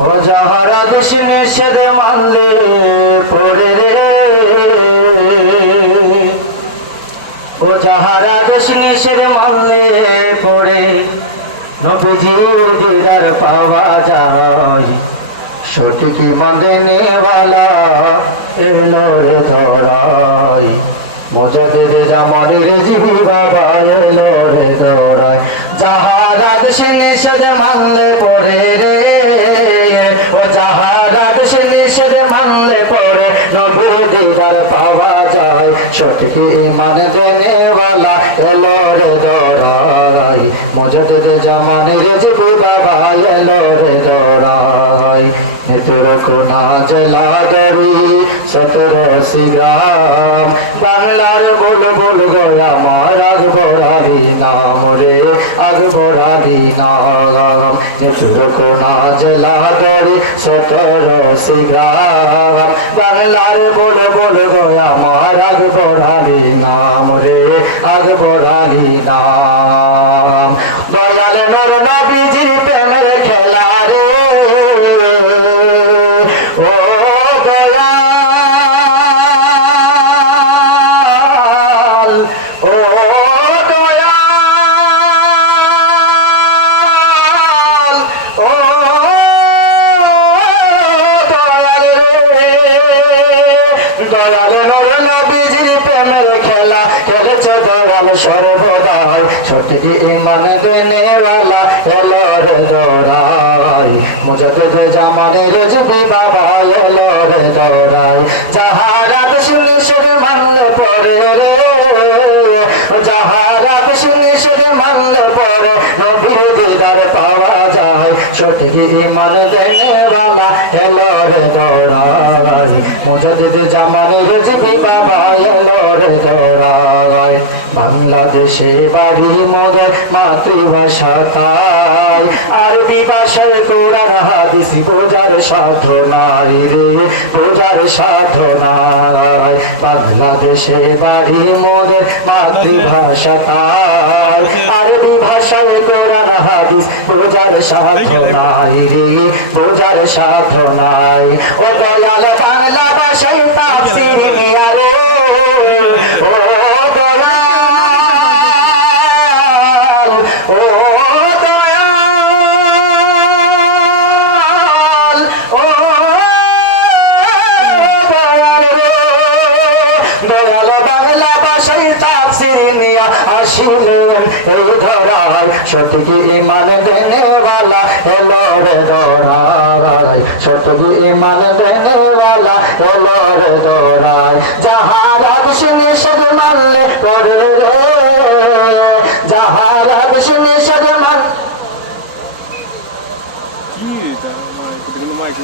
ও যাহারা দেশ নিষেধ মানলে পড়ে রে, ও যাহারা দেশ নিষেধ মানলে পড়ে, নবীজির দিদার পাওয়া যায়। সঠিক মানে নেওয়ালা এলো রে ধরাই, মুজাদ্দিদ জামানের জিবি বাবা এলো রে ধরাই। যাহারা দেশ নিষেধ মানলে পড়ে রে, ও যাহারা দেশ নিষেধ মানলে পড়ে, নবীর দিদার পাওয়া যায়। সঠিক ইমান দেনেওয়ালা এলো রে ধরাই, মুজাদ্দিদ জামানের জিবি বাবা এলো রে ধরাই। নেত্রকোনা জেলা গড়ি 17 গ্রাম, বাংলার বুলবুল গয়া আমার আকবরালি নাম রে, আকবরালি নাম। নেত্রকোনা জেলা গড়ি 17 গ্রাম, বাংলার বুলবুল গয়া আমার আকবরালি নাম রে, আকবরালি নাম। দয়াল নর নবীজির প্রেমের খেলা রে, ও দয়াল, ও দয়াল, ও দয়াল রে। দয়াল নর নবীজির প্রেমের খেলা খেলেছে দয়াল সর্বদাই। সঠিক ইমান দেনেওয়ালা এলো রে ধরাই, মুজাদ্দিদ জামানের জিবি বাবা এলো রে ধরাই। যাহারা দেশ নিষেধ মানলে পড়ে রে, যাহারা দেশ নিষেধ মানলে পড়ে, নবীর দিদার পাওয়া যায়। সঠিক ইমান দেনেওয়ালা এলো রে ধরাই, মুজাদ্দিদ জামানের জিবি বাবা এলো রে ধরাই। বাংলাদেশে বাড়ি মোদের মাতৃভাষা তাই, আরবি ভাষায় কোরআন হাদিস বোঝার সাধ্য নাই রে, বোঝার সাধ্য নাই। বাংলাদেশে বাড়ি মোদের মাতৃভাষা তাই, আরবি ভাষায় কোরআন হাদিস বোঝার সাধ্য নাই রে, বোঝার সাধ্য নাই। ও দয়াল বাংলা ভাষায় তাফসীর নিয়া রে, ও দয়াল বাংলা ভাষায় তাফসীর নিয়া আসিলেন এই ধরাই। সঠিক ইমান দেনেওয়ালা এলো রে ধরাই, সঠিক ইমান দেনেওয়ালা এলো রে ধরাই। যাহারা দেশ নিষেধ মানলে পড়ে রে, যাহারা দেশ নিষেধ মান কি রে, তা মাইক